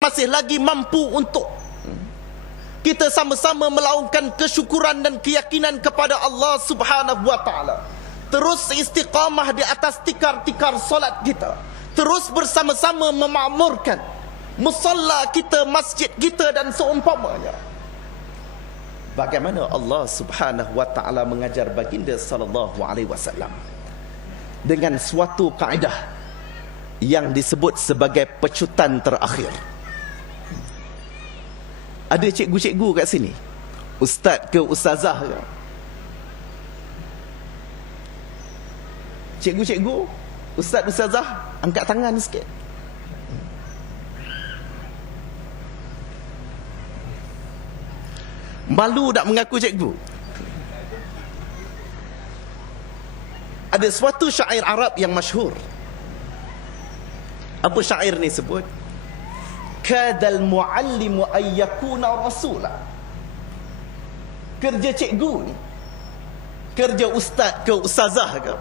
masih lagi mampu untuk kita sama-sama melaungkan kesyukuran dan keyakinan kepada Allah Subhanahu wa taala. Terus istiqamah di atas tikar-tikar solat kita. Terus bersama-sama memakmurkan musalla kita, masjid kita dan seumpamanya. Bagaimana Allah Subhanahu wa taala mengajar baginda sallallahu alaihi wasallam dengan suatu kaedah yang disebut sebagai pecutan terakhir. Ada cikgu-cikgu kat sini, ustaz ke ustazah ke? Cikgu-cikgu, ustaz ustazah, angkat tangan sikit. Malu tak mengaku cikgu? Ada suatu syair Arab yang masyhur. Apa syair ni sebut? Kadal muallimu ayyakuna rasula. Kerja cikgu ni, kerja ustaz ke ustazah ke,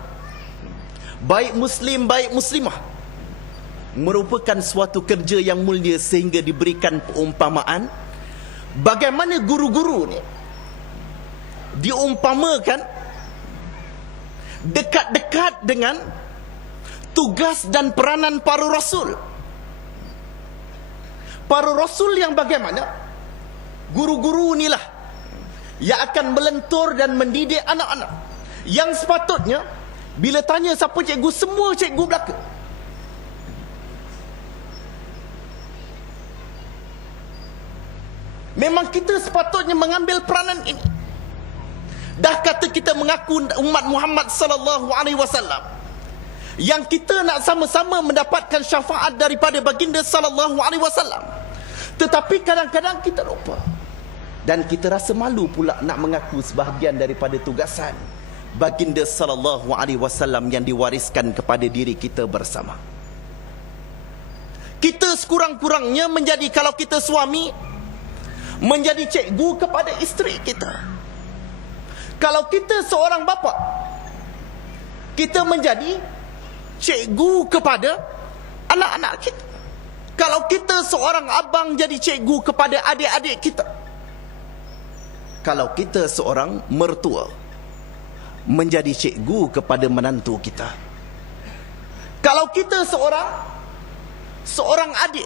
baik muslim baik muslimah, merupakan suatu kerja yang mulia sehingga diberikan perumpamaan bagaimana guru-guru ni diumpamakan dekat-dekat dengan tugas dan peranan para rasul. Para rasul yang bagaimana? Guru-guru inilah yang akan melentur dan mendidik anak-anak, yang sepatutnya bila tanya siapa cikgu, semua cikgu belaka. Memang kita sepatutnya mengambil peranan ini. Dah kata kita mengaku umat Muhammad sallallahu alaihi wasallam, yang kita nak sama-sama mendapatkan syafaat daripada baginda sallallahu alaihi wasallam. Tetapi kadang-kadang kita lupa dan kita rasa malu pula nak mengaku sebahagian daripada tugasan baginda sallallahu alaihi wasallam yang diwariskan kepada diri kita bersama. Kita sekurang-kurangnya menjadi, kalau kita suami, menjadi cikgu kepada isteri kita. Kalau kita seorang bapa, kita menjadi cikgu kepada anak-anak kita. Kalau kita seorang abang, jadi cikgu kepada adik-adik kita. Kalau kita seorang mertua, menjadi cikgu kepada menantu kita. Kalau kita seorang adik,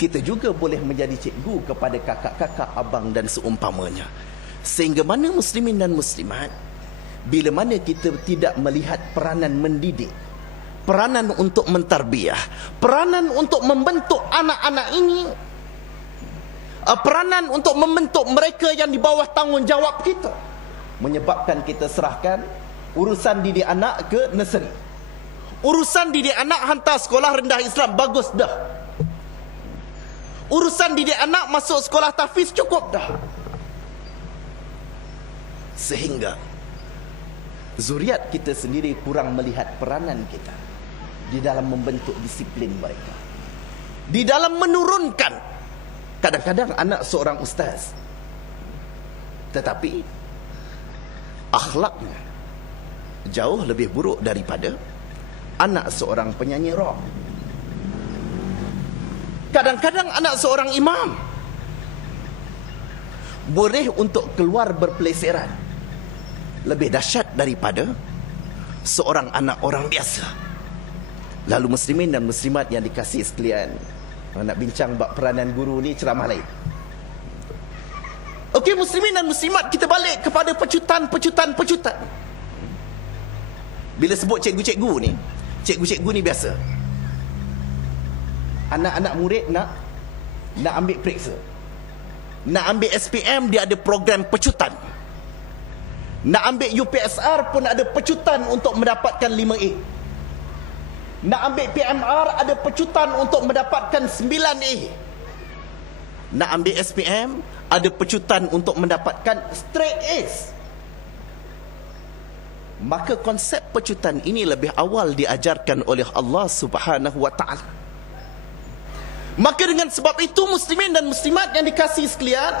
kita juga boleh menjadi cikgu kepada kakak-kakak, abang dan seumpamanya. Sehingga mana muslimin dan muslimat, bila mana kita tidak melihat peranan mendidik, peranan untuk mentarbiah, peranan untuk membentuk anak-anak ini, peranan untuk membentuk mereka yang di bawah tanggungjawab kita, menyebabkan kita serahkan urusan didik anak ke nursery, urusan didik anak hantar sekolah rendah Islam, bagus dah. Urusan didik anak masuk sekolah tahfiz, cukup dah. Sehingga zuriat kita sendiri kurang melihat peranan kita di dalam membentuk disiplin mereka, di dalam menurunkan. Kadang-kadang anak seorang ustaz, tetapi akhlaknya jauh lebih buruk daripada anak seorang penyanyi rock. Kadang-kadang anak seorang imam boleh untuk keluar berpeleseran lebih dahsyat daripada seorang anak orang biasa. Lalu muslimin dan muslimat yang dikasihi sekalian, nak bincang bab peranan guru ni ceramah lain. Okey, muslimin dan muslimat, kita balik kepada pecutan. Bila sebut cikgu-cikgu ni biasa, anak-anak murid nak ambil periksa, nak ambil SPM, dia ada program pecutan. Nak ambil UPSR pun ada pecutan untuk mendapatkan 5A. Nak ambil PMR ada pecutan untuk mendapatkan 9A. Nak ambil SPM ada pecutan untuk mendapatkan straight A's. Maka konsep pecutan ini lebih awal diajarkan oleh Allah Subhanahu wa taala. Maka dengan sebab itu, muslimin dan muslimat yang dikasihi sekalian,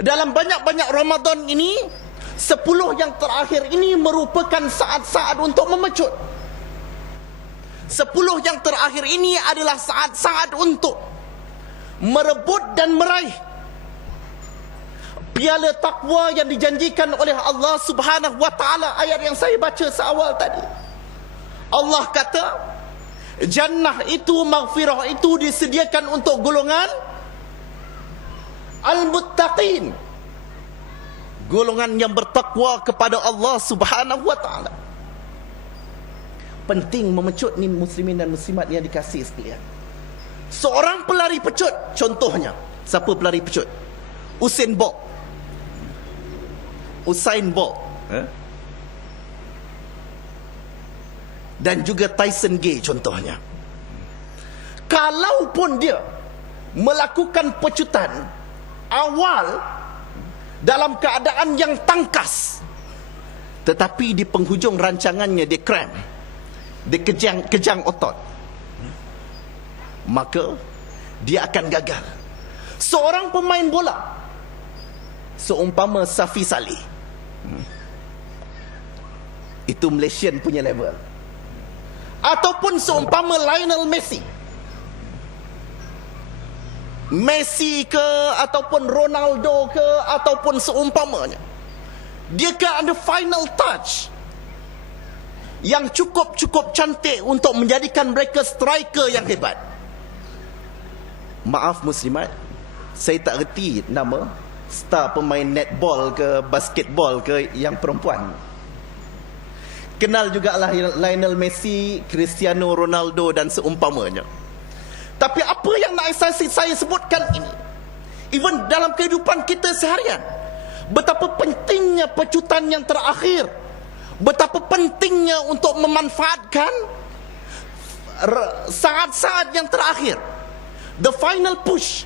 dalam banyak-banyak Ramadan ini, 10 yang terakhir ini merupakan saat-saat untuk memecut. 10 yang terakhir ini adalah saat-saat untuk merebut dan meraih piala takwa yang dijanjikan oleh Allah Subhanahu wa taala. Ayat yang saya baca seawal tadi, Allah kata jannah itu, maghfirah itu disediakan untuk golongan al-muttaqin, golongan yang bertakwa kepada Allah Subhanahu wa taala. Penting memecut ni muslimin dan muslimat yang dikasihi sekalian. Seorang pelari pecut contohnya, siapa pelari pecut? Usain Bolt, dan juga Tyson Gay contohnya. Kalaupun dia melakukan pecutan awal dalam keadaan yang tangkas, tetapi di penghujung rancangannya dia cramp, dia kejang otot, maka dia akan gagal. Seorang pemain bola seumpama Safi Salih, itu Malaysian punya level, ataupun seumpama Lionel Messi ke, ataupun Ronaldo ke, ataupun seumpamanya, dia kan ada final touch yang cukup cantik untuk menjadikan mereka striker yang hebat. Maaf muslimat, saya tak reti nama star pemain netball ke basketball ke yang perempuan. Kenal jugalah Lionel Messi, Cristiano Ronaldo dan seumpamanya. Tapi apa yang nak saya sebutkan ini, even dalam kehidupan kita seharian, betapa pentingnya pecutan yang terakhir, betapa pentingnya untuk memanfaatkan saat-saat yang terakhir, the final push.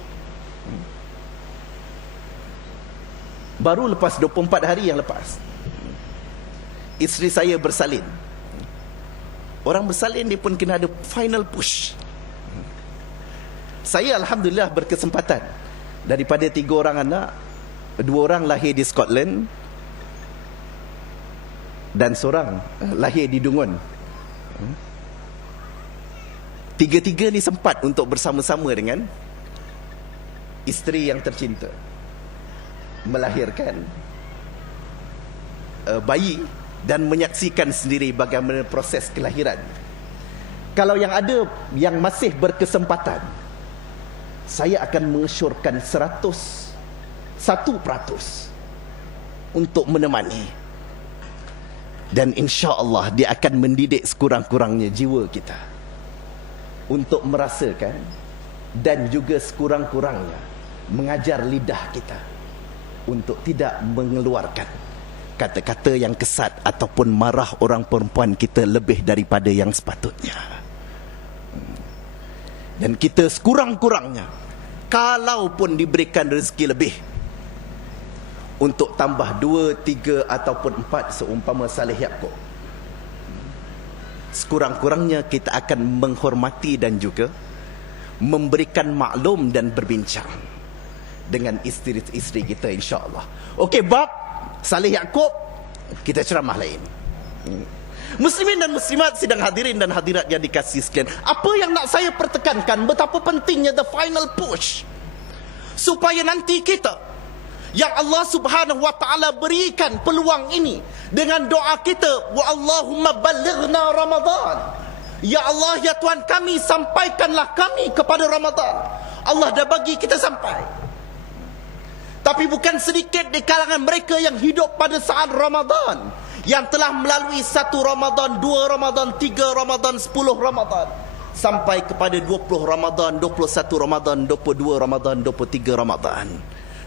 Baru lepas 24 hari yang lepas, isteri saya bersalin. Orang bersalin dia pun kena ada final push. Saya alhamdulillah berkesempatan, daripada 3 orang anak, 2 orang lahir di Scotland dan seorang lahir di Dungun. 3-3 ni sempat untuk bersama-sama dengan isteri yang tercinta melahirkan bayi dan menyaksikan sendiri bagaimana proses kelahiran. Kalau yang ada yang masih berkesempatan, saya akan mengesyorkan 100% untuk menemani, dan insya-Allah dia akan mendidik sekurang-kurangnya jiwa kita untuk merasakan, dan juga sekurang-kurangnya mengajar lidah kita untuk tidak mengeluarkan kata-kata yang kesat ataupun marah orang perempuan kita lebih daripada yang sepatutnya. Dan kita sekurang-kurangnya, kalaupun diberikan rezeki lebih, untuk tambah 2, 3 ataupun 4 seumpama Saleh Yaakob, sekurang-kurangnya kita akan menghormati dan juga memberikan maklum dan berbincang dengan isteri-isteri kita insya-Allah. Okey, bab Saleh Yaakob kita ceramah lain. Muslimin dan muslimat, sidang hadirin dan hadirat yang dikasihi sekalian, apa yang nak saya pertekankan, betapa pentingnya the final push, supaya nanti kita yang Allah Subhanahu wa taala berikan peluang ini dengan doa kita, wa Allahumma ballighna Ramadan, ya Allah ya Tuhan kami, sampaikanlah kami kepada Ramadan. Allah dah bagi kita sampai, tapi bukan sedikit di kalangan mereka yang hidup pada saat Ramadan, yang telah melalui 1 Ramadan, 2 Ramadan, 3 Ramadan, 10 Ramadan, sampai kepada 20 Ramadan, 21 Ramadan, 22 Ramadan, 23 Ramadan.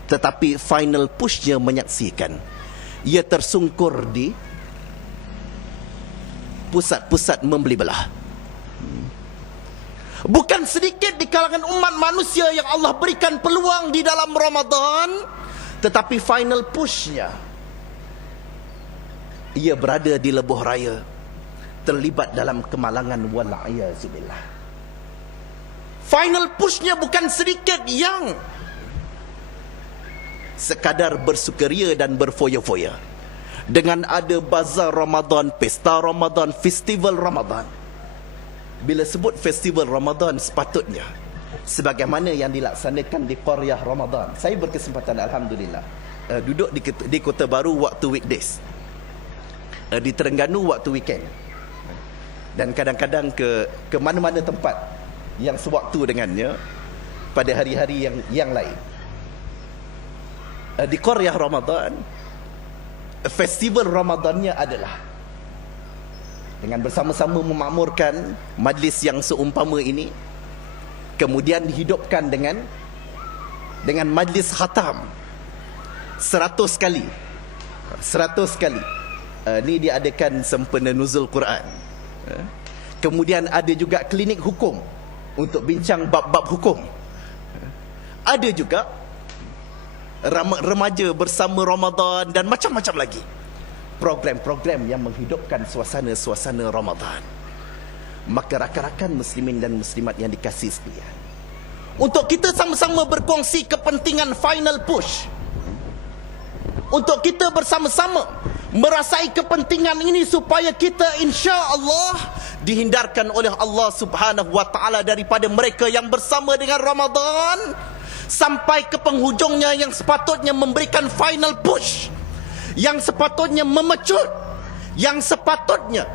Tetapi final pushnya menyaksikan ia tersungkur di pusat-pusat membeli belah. Bukan sedikit di kalangan umat manusia yang Allah berikan peluang di dalam Ramadan, tetapi final pushnya ia berada di lebuh raya, terlibat dalam kemalangan wal'ayazubillah. Final pushnya bukan sedikit yang sekadar bersukaria dan berfoya-foya dengan ada bazar Ramadan, pesta Ramadan, festival Ramadan. Bila sebut festival Ramadan, sepatutnya sebagaimana yang dilaksanakan di Qaryah Ramadan. Saya berkesempatan alhamdulillah duduk di Kota Baru waktu weekdays, di Terengganu waktu weekend, dan kadang-kadang ke mana-mana tempat yang sewaktu dengannya pada hari-hari yang lain. Di Qaryah Ramadan, festival Ramadannya adalah dengan bersama-sama memakmurkan majlis yang seumpama ini, kemudian dihidupkan dengan majlis khatam 100 kali. Ini diadakan sempena nuzul Quran. Kemudian ada juga klinik hukum untuk bincang bab-bab hukum. Ada juga remaja bersama Ramadan dan macam-macam lagi program-program yang menghidupkan suasana Ramadan. Maka rakan-rakan muslimin dan muslimat yang dikasihi sekalian, untuk kita sama-sama berkongsi kepentingan final push, untuk kita bersama-sama merasai kepentingan ini supaya kita insya-Allah dihindarkan oleh Allah Subhanahu wa taala daripada mereka yang bersama dengan Ramadan sampai ke penghujungnya, yang sepatutnya memberikan final push, yang sepatutnya memecut, yang sepatutnya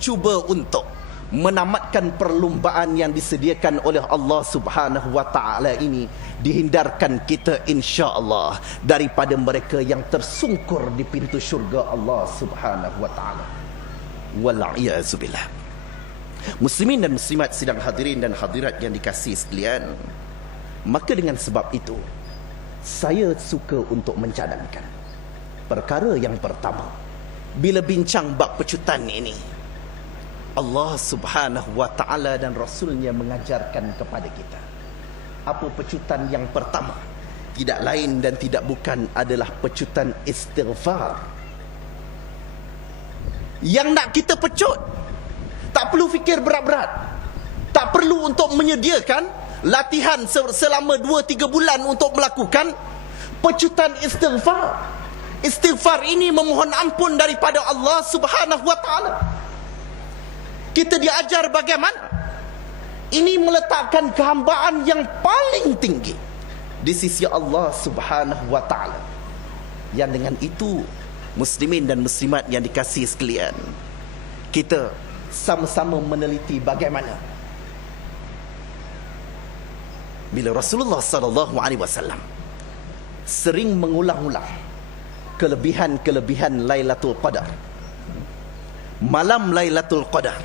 cuba untuk menamatkan perlumbaan yang disediakan oleh Allah Subhanahu wa taala ini, dihindarkan kita insya-Allah daripada mereka yang tersungkur di pintu syurga Allah Subhanahu wa taala. Wal'iyadzubillah. Muslimin dan muslimat sidang hadirin dan hadirat yang dikasihi sekalian, maka dengan sebab itu saya suka untuk mencadangkan perkara yang pertama bila bincang bab pecutan ini. Allah Subhanahu wa taala dan Rasulnya mengajarkan kepada kita apa pecutan yang pertama, tidak lain dan tidak bukan adalah pecutan istighfar. Yang nak kita pecut, tak perlu fikir berat-berat, tak perlu untuk menyediakan latihan selama 2-3 bulan untuk melakukan pecutan istighfar. Istighfar ini memohon ampun daripada Allah Subhanahu wa taala. Kita diajar bagaimana ini meletakkan kehambaan yang paling tinggi di sisi Allah Subhanahu wa taala. Yang dengan itu, muslimin dan muslimat yang dikasihi sekalian, kita sama-sama meneliti bagaimana bila Rasulullah sallallahu alaihi wasallam sering mengulang-ulang kelebihan-kelebihan Lailatul Qadar, malam Lailatul Qadar,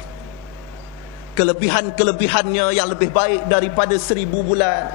kelebihan-kelebihannya yang lebih baik daripada 1000 bulan,